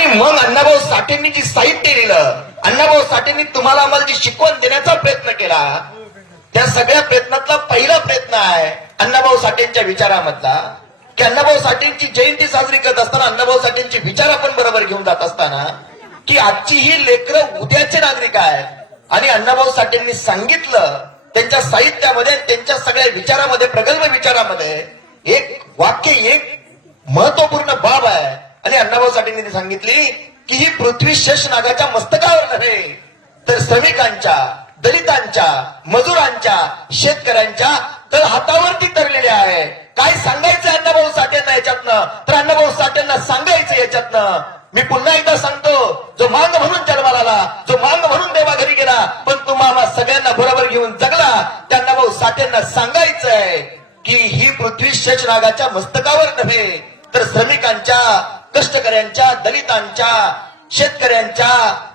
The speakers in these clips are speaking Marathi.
आणि मग अण्णाभाऊ साठेंनी जी साहित्य लिहिलं, अण्णाभाऊ साठेंनी तुम्हाला आम्हाला जी शिकवण देण्याचा प्रयत्न केला, त्या सगळ्या प्रयत्नातला पहिला प्रयत्न आहे अण्णाभाऊ साठेंच्या विचारामधला, की अण्णाभाऊ साठेंची जयंती साजरी करत असताना, अण्णाभाऊ साठेंचे विचार आपण बरोबर घेऊन जात असताना, की आजची ही लेकरं उद्याचे नागरिक आहेत. आणि अण्णाभाऊ साठेंनी सांगितलं त्यांच्या साहित्यामध्ये, त्यांच्या सगळ्या विचारामध्ये, प्रगल्भ विचारामध्ये एक वाक्य, एक महत्वपूर्ण बाब आहे. आणि अण्णाभाऊ साठेंनी सांगितली की ही पृथ्वी शेषनागाच्या मस्तकावर नव्हे, तर श्रमिकांच्या, दलितांच्या, मजुरांच्या, शेतकऱ्यांच्या तर हातावरती तरलेली आहे. काय सांगायचं अण्णाभाऊ साठेंना याच्यातनं? तर अण्णाभाऊ साठेंना सांगायचं याच्यातनं, मी पुन्हा एकदा सांगतो, जो मांग म्हणून जन्माला आला, जो मांग म्हणून देवा घरी गेला, पण तुम्हाला सगळ्यांना बरोबर घेऊन जगला, त्या अण्णाभाऊ साठेंना सांगायचंय की ही पृथ्वी शेषनागाच्या मस्तकावर नव्हे, तर श्रमिकांच्या, कष्टकऱ्यांच्या, दलितांच्या, शेतकऱ्यांच्या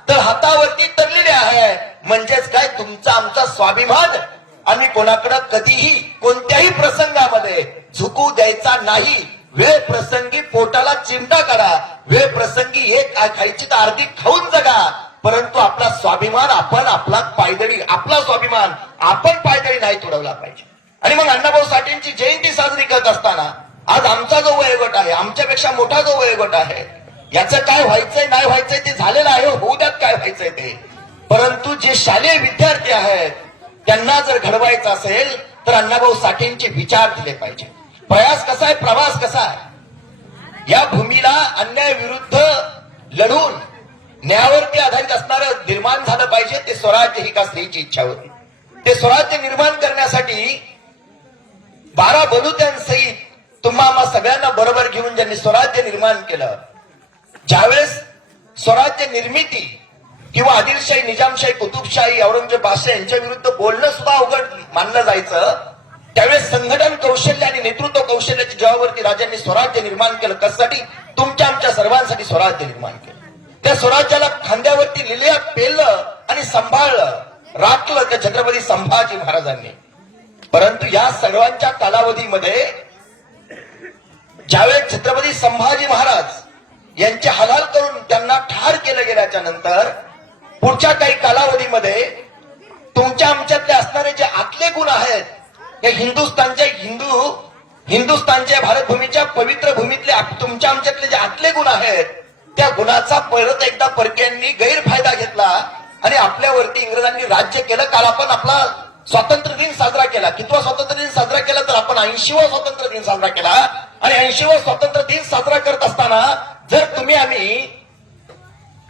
तर हातावरती तरलेले आहे. म्हणजेच काय, तुमचा आमचा स्वाभिमान आम्ही कोणाकडे कधीही कोणत्याही प्रसंगामध्ये झुकू द्यायचा नाही. वेळ प्रसंगी पोटाला चिमटा करा, वेळ प्रसंगी एक खायची तर अर्धी खाऊन जगा, परंतु आपला स्वाभिमान आपण, आपला पायदळी, आपला स्वाभिमान आपण पायदळी नाही तोडवला पाहिजे. आणि मग अण्णाभाऊ साठेंची जयंती साजरी करत असताना आज आमचा जो वयोगट आहे, आमच्यापेक्षा मोठा जो वयोगट आहे, याचं काय व्हायचंय नाही व्हायचंय ते झालेलं आहे, होऊ द्यात काय व्हायचंय ते. परंतु जे शालेय विद्यार्थी आहेत त्यांना जर घडवायचं असेल तर अण्णाभाऊ साठेंचे विचार दिले पाहिजे. प्रयास कसा आहे, प्रवास कसा आहे, या भूमीला अन्याय विरुद्ध लढून न्यायावरती आधारित असणारं निर्माण झालं पाहिजे. ते स्वराज्य ही का स्त्रीची इच्छा होती. ते स्वराज्य निर्माण करण्यासाठी 12 बलुत्यांसहित तुम्हा सगळ्यांना बरोबर घेऊन ज्यांनी स्वराज्य निर्माण केलं, ज्यावेळेस स्वराज्य निर्मिती किंवा आदिलशाही, निजामशाही, कुतुबशाही, औरंगजेब बादशाह यांच्या विरुद्ध बोलणं सुद्धा अवघड मानलं जायचं, त्यावेळेस संघटन कौशल्य आणि नेतृत्व कौशल्याच्या जीवावरती राजांनी स्वराज्य निर्माण केलं. कशासाठी? तुमच्या आमच्या सर्वांसाठी स्वराज्य निर्माण केलं. त्या स्वराज्याला खांद्यावरती लिहिलं, पेललं आणि सांभाळलं, राखलं त्या छत्रपती संभाजी महाराजांनी. परंतु या सर्वांच्या कालावधीमध्ये ज्यावेळेस छत्रपती संभाजी महाराज यांचे हलाल करून त्यांना ठार केलं गेल्याच्या नंतर पुढच्या काही कालावधीमध्ये तुमच्या आमच्यातले असणारे जे आतले गुण आहेत, हे हिंदुस्थानच्या भारतभूमीच्या पवित्र भूमीतले तुमच्या आमच्यातले जे आतले गुण आहेत, त्या गुणाचा परत एकदा परक्यांनी गैरफायदा घेतला आणि आपल्यावरती इंग्रजांनी राज्य केलं. काल आपण आपला स्वातंत्र्य दिन साजरा केला. कितवा स्वातंत्र्य दिन साजरा केला? तर आपण 80वा स्वातंत्र्य दिन साजरा केला. आणि 80वा स्वातंत्र्य दिन साजरा करत असताना जर तुम्ही आम्ही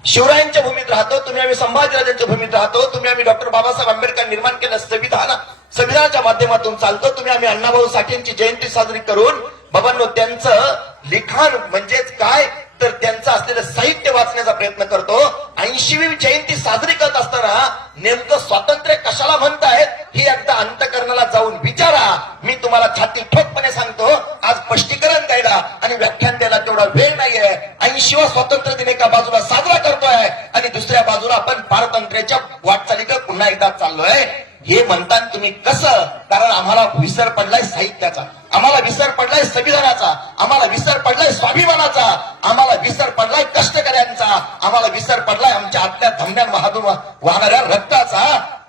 शिवरायांच्या भूमीत राहतो, तुम्ही आम्ही संभाजीराजांच्या भूमीत राहतो, तुम्ही आम्ही डॉक्टर बाबासाहेब आंबेडकर निर्माण केलं संविधानाच्या माध्यमातून चालतो, तुम्ही आम्ही अण्णाभाऊ साठेंची जयंती साजरी करून बाबांनो त्यांचं लिखाण म्हणजेच काय तर त्यांचं असलेलं साहित्य वाचण्याचा प्रयत्न करतो. 80वी जयंती साजरी करत असताना नेमकं स्वातंत्र्य कशाला म्हणतायत हे एकदा अंतःकरणाला जाऊन विचारा. मी तुम्हाला छाती ठोकपणे सांगतो, आज स्पष्टीकरण द्यायला आणि व्याख्यान द्यायला तेवढा वेळ नाहीये. 80वा स्वातंत्र्य दिन एका बाजूला साजरा करतोय आणि दुसऱ्या बाजूला आपण पारतंत्र्याच्या वाटचालीकडे पुन्हा एकदा चाललोय. हे म्हणताना तुम्ही कसं? कारण आम्हाला विसर पडलाय साहित्याचा, आम्हाला विसर पडलाय संविधानाचा, आम्हाला विसर पडलाय स्वाभिमानाचा, आम्हाला विसर पडलाय कष्टकऱ्यांचा, आम्हाला विसर पडलाय आमच्या आतल्या धमन्या महादूर वाहणाऱ्या रक्ताचा.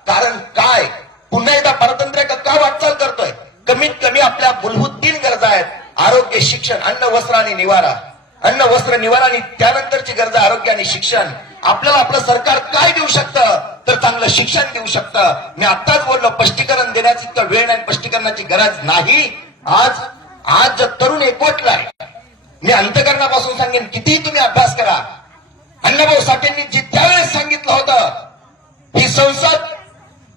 कारण काय? पुन्हा एकदा पारतंत्र्य का वाटचाल करतोय? कमीत कमी आपल्या मूलभूत 3 गरजा आहेत: आरोग्य, शिक्षण, अन्न, वस्त्र आणि निवारा. अन्न, वस्त्र, निवारा आणि त्यानंतरची गरज आरोग्य आणि शिक्षण. आपल्याला आपलं सरकार काय देऊ शकतं? तर चांगलं शिक्षण देऊ शकतं. मी आत्ताच बोललो, स्पष्टीकरण देण्याची इतका वेळ आणि स्पष्टीकरणाची गरज नाही. आज तरुण एकवटलाय. मी अंतःकरणापासून सांगेन, कितीही तुम्ही अभ्यास करा, अण्णाभाऊ साठेंनी जे त्यावेळेस सांगितलं होतं, ही संसद,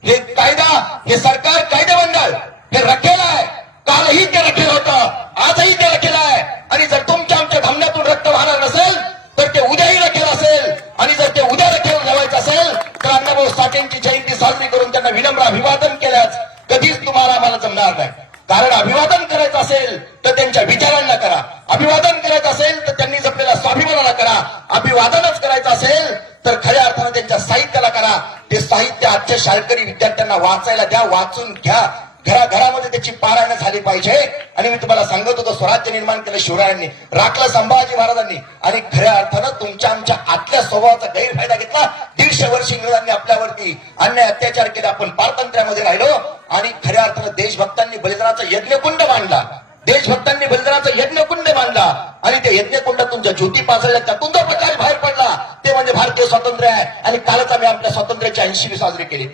हे कायदा, हे सरकार, कायदेमंडळ हे रखेल आहे. कालही ते रखेल होतं, आजही ते रखेल आहे. आणि जर तुमच्या आमच्या धमन्यातून रक्त वाहणार नसेल तर ते उद्याही रखेल असेल. आणि जर ते उद्या रखेल ठेवायचं असेल तर अण्णाभाऊ साठेंची जयंती साजरी करून त्यांना विनम्र अभिवादन केल्यास कधीच तुम्हाला आम्हाला जमणार नाही. कारण अभिवादन करायचं असेल तर त्यांच्या विचारांना करा, अभिवादन करायचं असेल तर त्यांनी जपलेल्या स्वाभिमानाला करा, अभिवादनच करायचं असेल तर खऱ्या अर्थानं त्यांच्या साहित्याला करा. ते साहित्य आजच्या शाळकरी विद्यार्थ्यांना वाचायला द्या, वाचून घ्या. घराघरामध्ये त्याची पारायण झाली पाहिजे. आणि मी तुम्हाला सांगत होतो, स्वराज्य निर्माण केलं शिवरायांनी, राखलं संभाजी महाराजांनी, आणि खऱ्या अर्थानं तुमच्या आमच्या आतल्या स्वभावाचा गैरफायदा घेतला. 150 वर्ष इंग्रजांनी आपल्यावरती अन्याय अत्याचार केले, आपण पारतंत्र्यामध्ये राहिलो, आणि खऱ्या अर्थानं देशभक्तांनी बलिदानाचा यज्ञकुंड बांधला. देशभक्तांनी बलिदानाचा यज्ञकुंड बांधला, आणि त्या यज्ञकुंडातून ज्या ज्योती पाजळल्या त्यातून जो प्रकाश बाहेर पडला ते म्हणजे भारतीय स्वातंत्र्य आहे. आणि कालच आम्ही आपल्या स्वातंत्र्याची 80वी साजरी केली.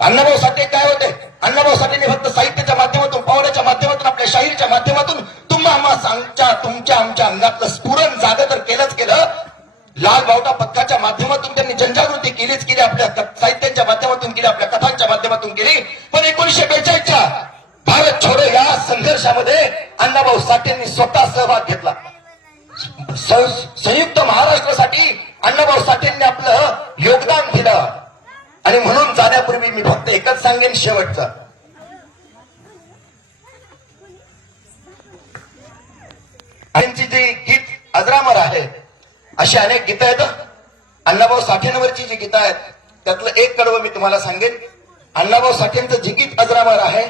अण्णाभाऊ साठे काय होते? अण्णाभाऊ साठेंनी फक्त साहित्याच्या माध्यमातून, पावड्याच्या माध्यमातून, आपल्या शाहिरीच्या माध्यमातून तुमच्या आमच्या अंगातलं स्फुरण जागं तर केलंच केलं. लाल बावटा पथकाच्या माध्यमातून त्यांनी जनजागृती केलीच केली, आपल्या साहित्याच्या माध्यमातून केली, आपल्या कथांच्या माध्यमातून केली. पण 1942च्या भारत छोडो या संघर्षामध्ये अण्णाभाऊ साठेंनी स्वतः सहभाग घेतला. संयुक्त महाराष्ट्रासाठी अण्णाभाऊ साठेंनी आपलं योगदान दिलं. आणि म्हणून जाण्यापूर्वी मी फक्त एकच सांगेन, शेवटचं, त्यांची जी गीत अजरामर आहे, अशी अनेक गीतं आहेत. अण्णाभाऊ साठेंवरची जी गीतं आहेत त्यातलं एक कडवं मी तुम्हाला सांगेन. अण्णाभाऊ साठेंचं जे गीत अजरामर आहे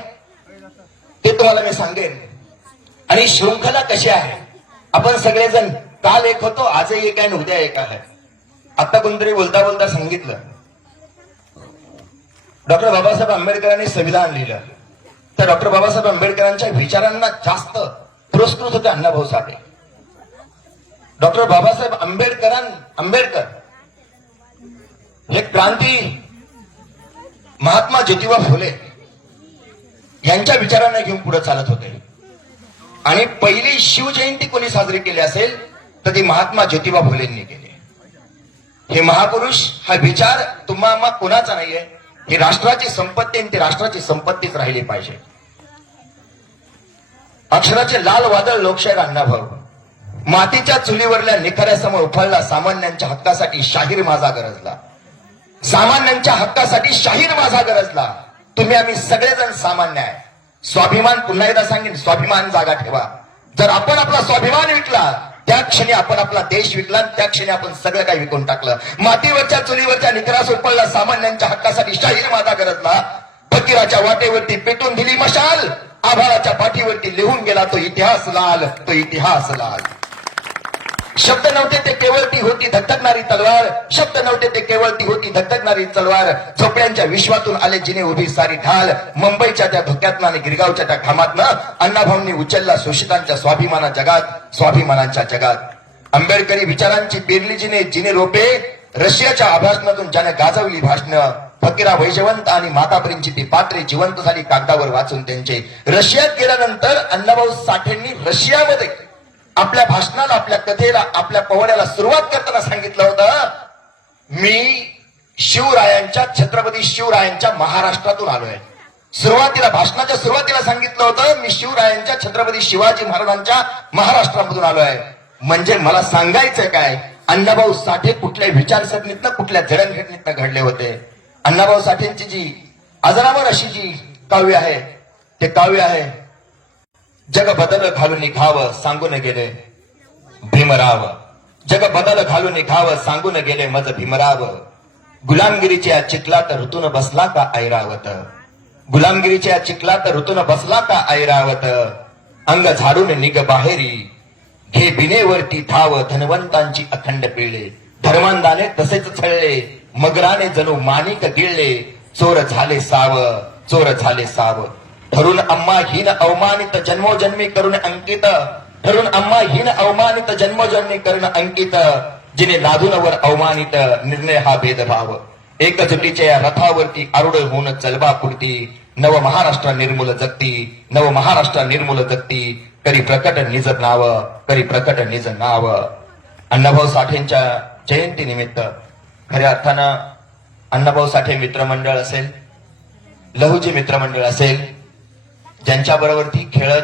ते तुम्हाला मी सांगेन. आणि शृंखला कशी आहे, आपण सगळेजण काल एक होतो, आजही एक आहे आणि उद्या एक आहे. आता कोणतरी बोलता बोलता सांगितलं, डॉक्टर बाबासाहेब आंबेडकरांनी संविधान लिहिलं, तर डॉक्टर बाबासाहेब आंबेडकरांच्या विचारांना जास्त पुरस्कृत होते अण्णाभाऊ साठे. डॉक्टर बाबासाहेब आंबेडकर हे क्रांती महात्मा ज्योतिबा फुले यांच्या विचारांना घेऊन पुढे चालत होते. आणि पहिली शिवजयंती कोणी साजरी केली असेल तर ती महात्मा ज्योतिबा फुलेंनी केली. हे महापुरुष, हा विचार तुम्हा कोणाचा नाहीये, ही राष्ट्राची संपत्ती, आणि ती राष्ट्राची संपत्तीच राहिली पाहिजे. अक्षराचे लाल वादळ लोकशाहीर अण्णाभाऊ, मातीच्या चुलीवरल्या निखाऱ्यासमोर उफाळला, सामान्यांच्या हक्कासाठी शाहीर माझा गरजला. सामान्यांच्या हक्कासाठी शाहीर माझा गरजला. तुम्ही आम्ही सगळेजण सामान्य आहे. स्वाभिमान, पुन्हा एकदा सांगेन, स्वाभिमान जागा ठेवा. जर आपण आपला स्वाभिमान विकला, त्या क्षणी आपण आपला देश विकला, त्या क्षणी आपण सगळं काही विकून टाकलं. मातीवरच्या चुलीवरच्या निखरास उपळला, सामान्यांच्या हक्कासाठी शाहीर माझा गरजला. फकीराच्या वाटेवरती पेटून दिली मशाल, आभाळाच्या पाठीवरती लिहून गेला तो इतिहास लाल, तो इतिहास लाल. शब्द नव्हते ते केवळ ती होती धगधगणारी तलवार. शब्द नव्हते ते केवळ ती होती धगधगणारी तलवार. झोपड्यांच्या विश्वातून आले जिने उभी सारी ढाल. मुंबईच्या त्या धोक्यातनं आणि गिरगावच्या त्या घामातनं अण्णाभाऊंनी उचलला शोषितांच्या स्वाभिमानाच्या जगात. आंबेडकरी विचारांची पेरली जिने रोपे. रशियाच्या आभासनातून ज्याने गाजवली भाषणं. फकीरा वैजवंत आणि मातापरींची ती पात्रे जिवंत झाली कागदावर वाचून त्यांचे. रशियात गेल्यानंतर अण्णाभाऊ साठेंनी रशियामध्ये आपल्या भाषणाला, आपल्या कथेला, आपल्या पोवाड्याला सुरुवात करताना सांगितलं होतं, मी शिवरायांच्या, छत्रपती शिवरायांच्या महाराष्ट्रातून आलोय. सुरुवातीला, भाषणाच्या सुरुवातीला सांगितलं होतं, मी शिवरायांच्या, छत्रपती शिवाजी महाराजांच्या महाराष्ट्रामधून आलोय. म्हणजे मला सांगायचं काय, अण्णाभाऊ साठे कुठल्या विचारसरणीतनं, कुठल्या जडणघडणीतनं घडले होते. अण्णाभाऊ साठेंची जी अजरामर अशी जी काव्य आहे, ते काव्य आहे, जग बदल घालून घावं सांगून गेले भीमराव. जग बदल घालून घावं सांगून गेले मज भीमराव. गुलामगिरीच्या चिखलात ऋतून बसला का ऐरावत. गुलामगिरीच्या चिखलात ऋतून बसला का ऐरावत. अंग झाडून निग बाहेरी घे बिनेवरती धाव. धनवंतांची अखंड पिळले धर्मांधाने तसेच छळले. मगराने जणू माणिक गिळले. चोर झाले साव, चोर झाले साव. ठरून अम्मा हीन अवमानित जन्मोजन्मी करून अंकित. ठरून अम्मा हीन अवमानित जन्मोजन्मी करून अंकित. जिने लादून वर अवमानित निर्णय हा भेदभाव. एकजुटीच्या या रथावरती आरूढ होऊन चलबा पुरती. नव महाराष्ट्र निर्मूल जगती. नव महाराष्ट्र निर्मूल जगती. करी प्रकट निज नाव, करी प्रकट निज नाव. अण्णाभाऊ साठेंच्या जयंती निमित्त खऱ्या अर्थानं अण्णाभाऊ साठे मित्रमंडळ असेल, लहुजी मित्रमंडळ असेल, ज्यांच्या बरोबर ती खेळत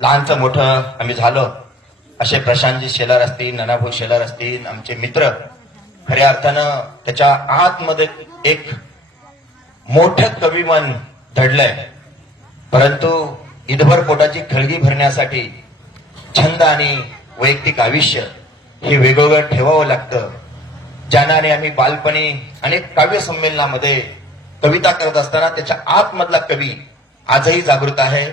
लहानचं मोठं आम्ही झालो, असे प्रशांतजी शेलार असतील, नानाभाऊ शेलार असतील, आमचे मित्र, खऱ्या अर्थानं त्याच्या आतमध्ये एक मोठं कविमन दडलंय. परंतु इदभर पोटाची खळगी भरण्यासाठी छंद आणि वैयक्तिक आयुष्य हे वेगवेगळं ठेवावं लागतं. ज्याने आम्ही बालपणी अनेक काव्य संमेलनामध्ये कविता करत असताना त्याच्या आतमधला कवी आजही जागृत आहे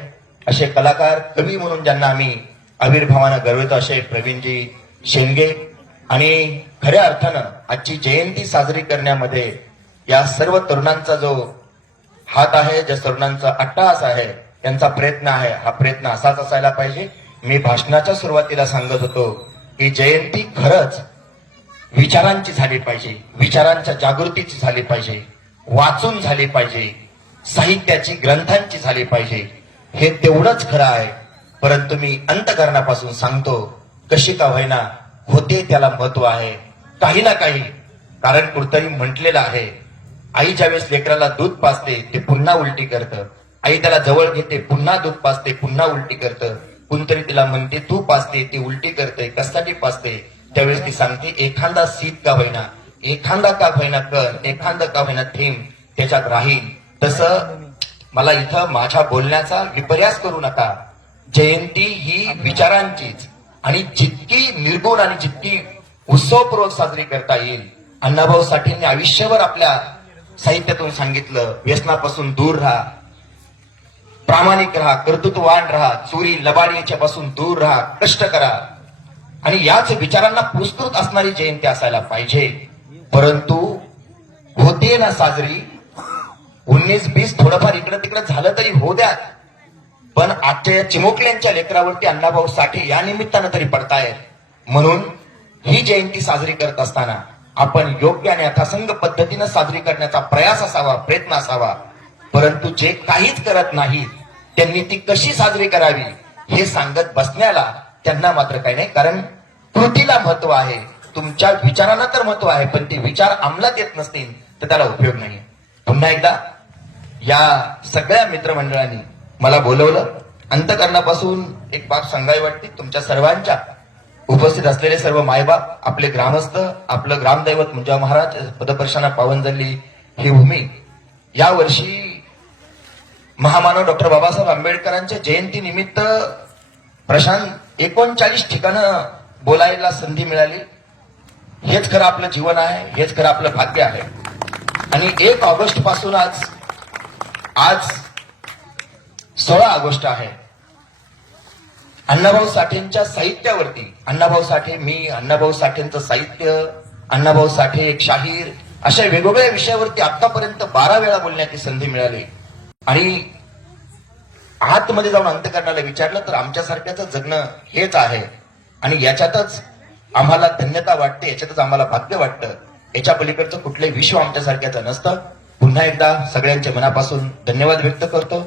असे कलाकार, कवी म्हणून ज्यांना आम्ही आविर्भावानं गरवतो असे प्रवीणजी शेंडगे. आणि खऱ्या अर्थानं आजची जयंती साजरी करण्यामध्ये या सर्व तरुणांचा जो हात आहे, ज्या तरुणांचा अट्टहास आहे, त्यांचा प्रयत्न आहे. हा प्रयत्न असाच असायला पाहिजे. मी भाषणाच्या सुरुवातीला सांगत होतो की जयंती खरंच विचारांची झाली पाहिजे, विचारांच्या जागृतीची झाली पाहिजे, वाचून झाली पाहिजे, साहित्याची, ग्रंथांची झाली पाहिजे. हे तेवढंच खरं आहे. परंतु मी अंतःकरणापासून सांगतो, कशी का होईना होते त्याला महत्व आहे, काही ना काही. कारण कुठतरी म्हटलेलं आहे, आई ज्यावेळेस लेकराला दूध पाजते ते पुन्हा उलटी करतं, आई त्याला जवळ घेते, पुन्हा दूध पाजते, पुन्हा उलटी करतं. कुणतरी तिला म्हणते तू पाजते, ती उलटी करते, कशासाठी पाजते? त्यावेळेस ती सांगते एखादा सीत का होईना, एखादा का होईना कर, एखादा का होईना थेंब त्याच्यात राहील. तसं मला इथं माझ्या बोलण्याचा विपर्यास करू नका. जयंती ही विचारांचीच, आणि जितकी निर्गुण आणि जितकी उत्सवपूर्वक साजरी करता येईल. अण्णाभाऊ साठेंनी आयुष्यभर आपल्या साहित्यातून सांगितलं, व्यसनापासून दूर राहा, प्रामाणिक राहा, कर्तृत्ववान राहा, चोरी लबाडी याच्यापासून दूर राहा, कष्ट करा. आणि याच विचारांना पुरस्कृत असणारी जयंती असायला पाहिजे. परंतु होते ना साजरी 19-20 थोडंफार इकडं तिकडं झालं तरी होऊ द्या, पण आजच्या या चिमुकल्यांच्या लेकरावरती अण्णाभाऊ साठे या निमित्तानं तरी पडतायत. म्हणून ही जयंती साजरी करत असताना आपण योग्य आणि यथासंग पद्धतीनं साजरी करण्याचा प्रयास असावा, प्रयत्न असावा. परंतु जे काहीच करत नाहीत त्यांनी ती कशी साजरी करावी हे सांगत बसण्याला त्यांना मात्र काही नाही. कारण कृतीला महत्व आहे, तुमच्या विचारांना तर महत्व आहे, पण ते विचार अंमलात येत नसतील तर त्याला उपयोग नाही. पुन्हा एकदा या सगळ्या मित्रमंडळांनी मला बोलवलं. अंतःकरणापासून एक बाब सांगावी वाटते. तुमच्या सर्वांच्या उपस्थित असलेले सर्व मायबाप, आपले ग्रामस्थ, आपलं ग्रामदैवत म्हणजे महाराज पदपर्शाना पावन झाली ही भूमी. या वर्षी महामानव डॉक्टर बाबासाहेब आंबेडकरांच्या जयंती निमित्त प्रशांत 39 ठिकाणं बोलायला संधी मिळाली. हेच खरं आपलं जीवन आहे, हेच खरं आपलं भाग्य आहे. आणि 1 ऑगस्ट पासून आज 16 ऑगस्ट आहे. अण्णाभाऊ साठेंच्या साहित्यावरती, अण्णाभाऊ साठे, मी अण्णाभाऊ साठेंचं साहित्य, अण्णाभाऊ साठे एक शाहीर, अशा वेगवेगळ्या विषयावरती आतापर्यंत 12 वेळा बोलण्याची संधी मिळाली. आणि आतमध्ये जाऊन अंतःकरणाला विचारलं तर आमच्यासारख्याचं जगणं हेच आहे. आणि याच्यातच आम्हाला धन्यता वाटते, याच्यातच आम्हाला भाग्य वाटतं. याच्या पलीकडचं कुठलंही विश्व आमच्यासारख्याचं नसतं. पुन्हा एकदा सगळ्यांच्या मनापासून धन्यवाद व्यक्त करतो.